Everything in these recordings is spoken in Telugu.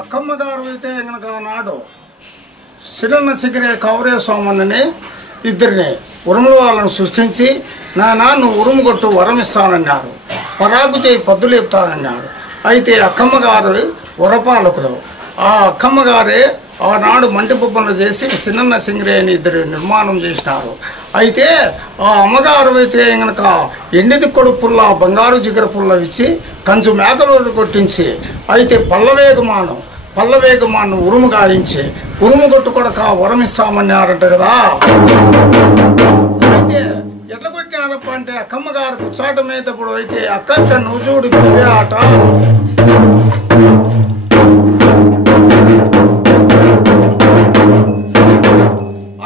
అక్కమ్మ గారు అయితే కనుక నాడు సిరన్న సిగిరే కౌరే సోమన్నని ఇద్దరిని ఉరుముల వాళ్ళను సృష్టించి నాన్న నువ్వు ఉరుము కొట్టు వరం ఇస్తానన్నాడు. పరాకు చేయి పద్దు లేపుతానన్నాడు. అయితే అక్కమ్మ గారు వరపాలకులు. ఆ అక్కమ్మ గారే ఆనాడు మంటి బొబ్బలు చేసి సినన్న సింగరే అని ఇద్దరు నిర్మాణం చేసినారు. అయితే ఆ అమ్మగారు అయితే కనుక ఎండిది కొడు పుల్ల బంగారు జిగర పుల్ల ఇచ్చి కంచు మేకలు కొట్టించి అయితే పల్లవేగమాను ఉరుము గాయించి ఉరుము కొట్టు కొడక వరం ఇస్తామన్నారంట కదా. అయితే ఎట్లా కొట్టినారప్ప అంటే అక్కమ్మ గారు కుచ్చాట మీదప్పుడు అయితే అక్కక్క నుజూడి బిబ్బే ఆట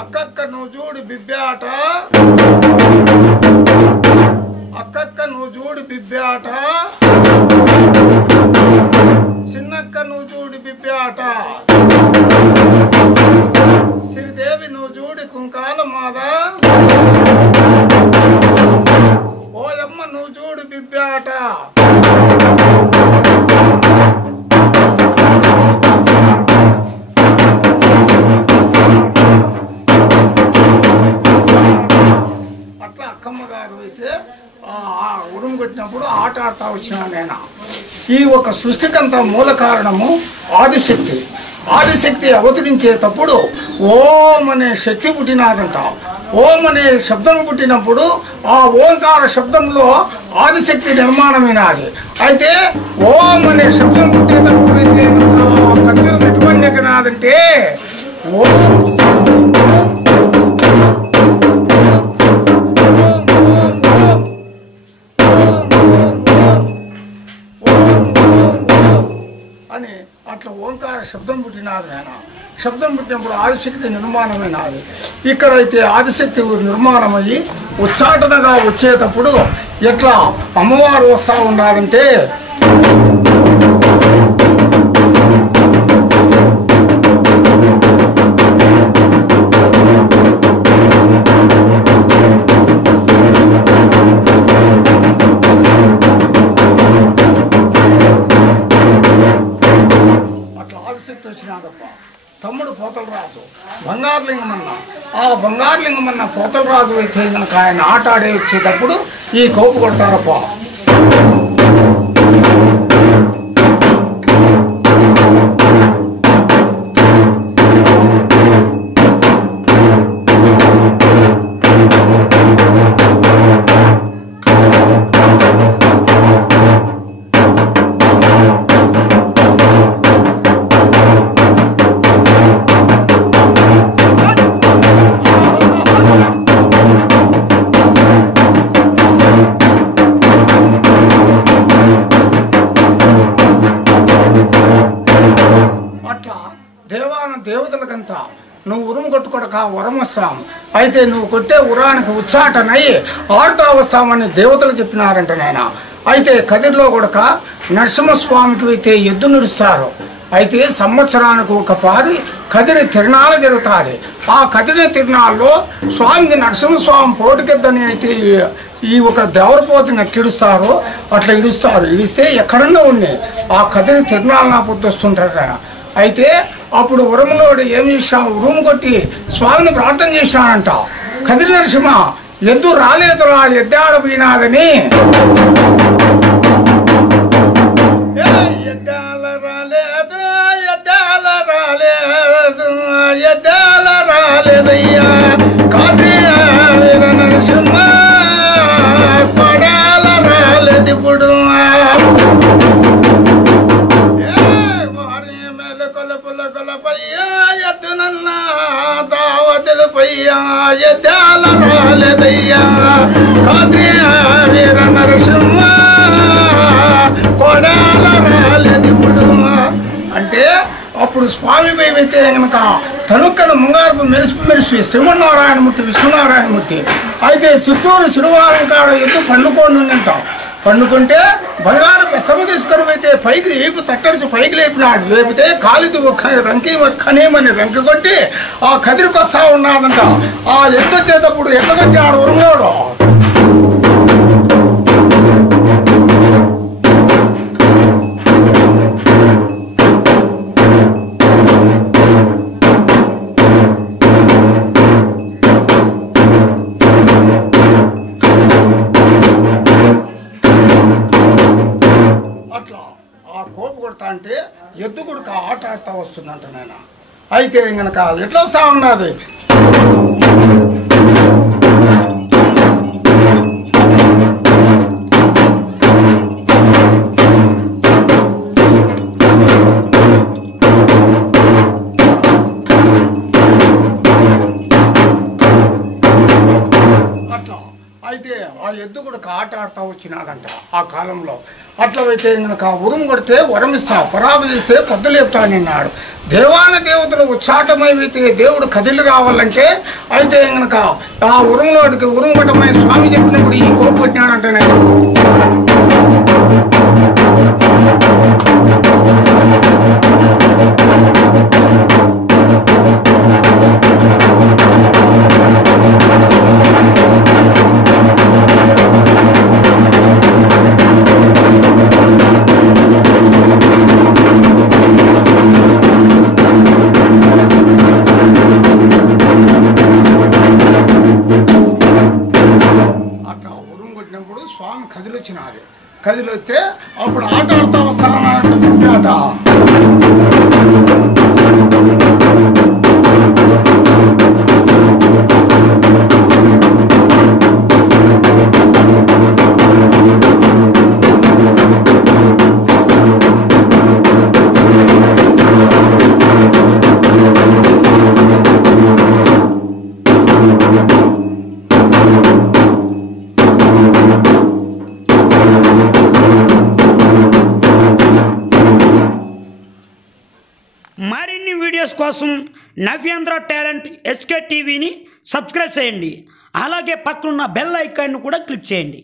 అక్కక్క నుజూడి బిబ్బే ఆట అక్కక్క నుజూడి బిబ్బే ఆట చిన్నక్క నుజూడి బిబ్బే ఆట శ్రీదేవి నుజూడి కుంకాల మాద ఓయమ్మ నుజూడి బిబ్బే ఆట అట్లా అక్కమ్మ గారు అయితే ఉరుము కొట్టినప్పుడు ఆట ఆడుతూ వచ్చినా నేను. ఈ ఒక సృష్టికంతా మూల కారణము ఆదిశక్తి. ఆదిశక్తి అవతరించేటప్పుడు ఓం అనే శక్తి పుట్టినాదంట. ఓం అనే శబ్దం పుట్టినప్పుడు ఆ ఓంకార శబ్దంలో ఆదిశక్తి నిర్మాణమైనది. అయితే ఓం అనే శబ్దం పుట్టేటప్పుడు అయితే ఖర్జూరం ఎటువంటి ఎక్కనాదంటే ఓం అని అట్లా ఓంకార శబ్దం పుట్టినది. నేను శబ్దం పుట్టినప్పుడు ఆదిశక్తి నిర్మాణమైనది. ఇక్కడైతే ఆదిశక్తి నిర్మాణమయ్యి ఉచ్చాటనగా వచ్చేటప్పుడు ఎట్లా అమ్మవారు వస్తూ ఉండాలంటే తమ్ముడు పోతలరాజు బంగారులింగమన్న. ఆ బంగారులింగమన్న పోతలరాజు అయితే కనుక ఆయన ఆట ఆడే వచ్చేటప్పుడు ఈ కోపు కొడతారప్ప. దేవతలకంతా నువ్వు ఉరుము కొట్టుకొడక వరం వస్తాం. అయితే నువ్వు కొట్టే ఉరానికి ఉచ్చాటనై ఆడుతా వస్తామని దేవతలు చెప్పినారంట నాయన. అయితే కదిరిలో కొడక నరసింహస్వామికి అయితే ఎద్దు నిలుస్తారు. అయితే సంవత్సరానికి ఒక పారి కదిరి తిరణాలు జరుగుతుంది. ఆ కదిరి తిరణాల్లో స్వామికి నరసింహస్వామి పోటుకెద్దని అయితే ఈ ఒక దేవరపోతుని ఎట్లా ఇడుస్తారో అట్లా ఇడుస్తారు. ఇడిస్తే ఎక్కడన్నా ఉన్నాయి ఆ కదిరి తిరణాలు నా పొద్దు వస్తుంటారు. అయితే అప్పుడు ఉరుములోడు ఏం చేశావు ఉరుము కొట్టి స్వామిని ప్రార్థన చేశానంట. కదిరి నరసింహ ఎద్దు రాలేదురా ఎద్దాడపోయినాదని ఎద్దాల రాలేదు ఎద్దాల రాలేదు ఎద్దాల రాలేదయ్యా కదిరి నరసింహ కొడాల రాలేదు ఇప్పుడు ఎద్దునన్నా దావతులపయ్యా ఎద్దాల రాలేదయ్యా కదిరి వీర నరసింహ కొడాల రాలేదు ఇప్పుడు అంటే అప్పుడు స్వామి అయితే కనుక తనుక్కన ముంగారపు మెరిసి శ్రీమన్నారాయణమూర్తి విశ్వనారాయణమూర్తి అయితే చిత్తూరు శనివారం కాడ ఎద్దు పండుకొని ఉందంటాం. పండుకుంటే బంగారు పెస్తమ తీసుకొని అయితే పైకి ఏపు తట్టడిసి పైకి లేపినాడు. లేపితే కాలిది రంకి కనేమని రంకి కొట్టి ఆ కదిరికి వస్తా ఉన్నాదంట. ఆ ఎద్దు వచ్చేటప్పుడు ఎట్లా కొట్టాడు ఉరుమోడు కూడా ఆట ఆడుతూ వస్తుందంట నేను. అయితే గనక ఎట్లా వస్తూ ఉన్నది, అయితే ఆ ఎద్దు కూడా ఆట ఆడుతూ వచ్చినాడంట ఆ కాలంలో. అట్లయితే కనుక ఉరుము కొడితే వరమిస్తా, పరాభజిస్తే పొద్దు లేపుతానన్నాడు. దేవాన దేవతలు ఉచ్చాటమైతే దేవుడు కదిలి రావాలంటే అయితే కనుక ఆ ఉరుములోడికి ఉరుము కొట్టమని స్వామి చెప్పినప్పుడు ఈ కోపు కొట్టినాడంటే నేను. స్వామి కదిలొచ్చినాడు. కదిలొస్తే అప్పుడు ఆట ఆడుతూ వస్తానంటే ఆట. మరిన్ని వీడియోస్ కోసం నవ్యాంధ్ర టాలెంట్ ఎస్కే టీవీని సబ్స్క్రైబ్ చేయండి. అలాగే పక్కనున్న బెల్ ఐకాన్ను కూడా క్లిక్ చేయండి.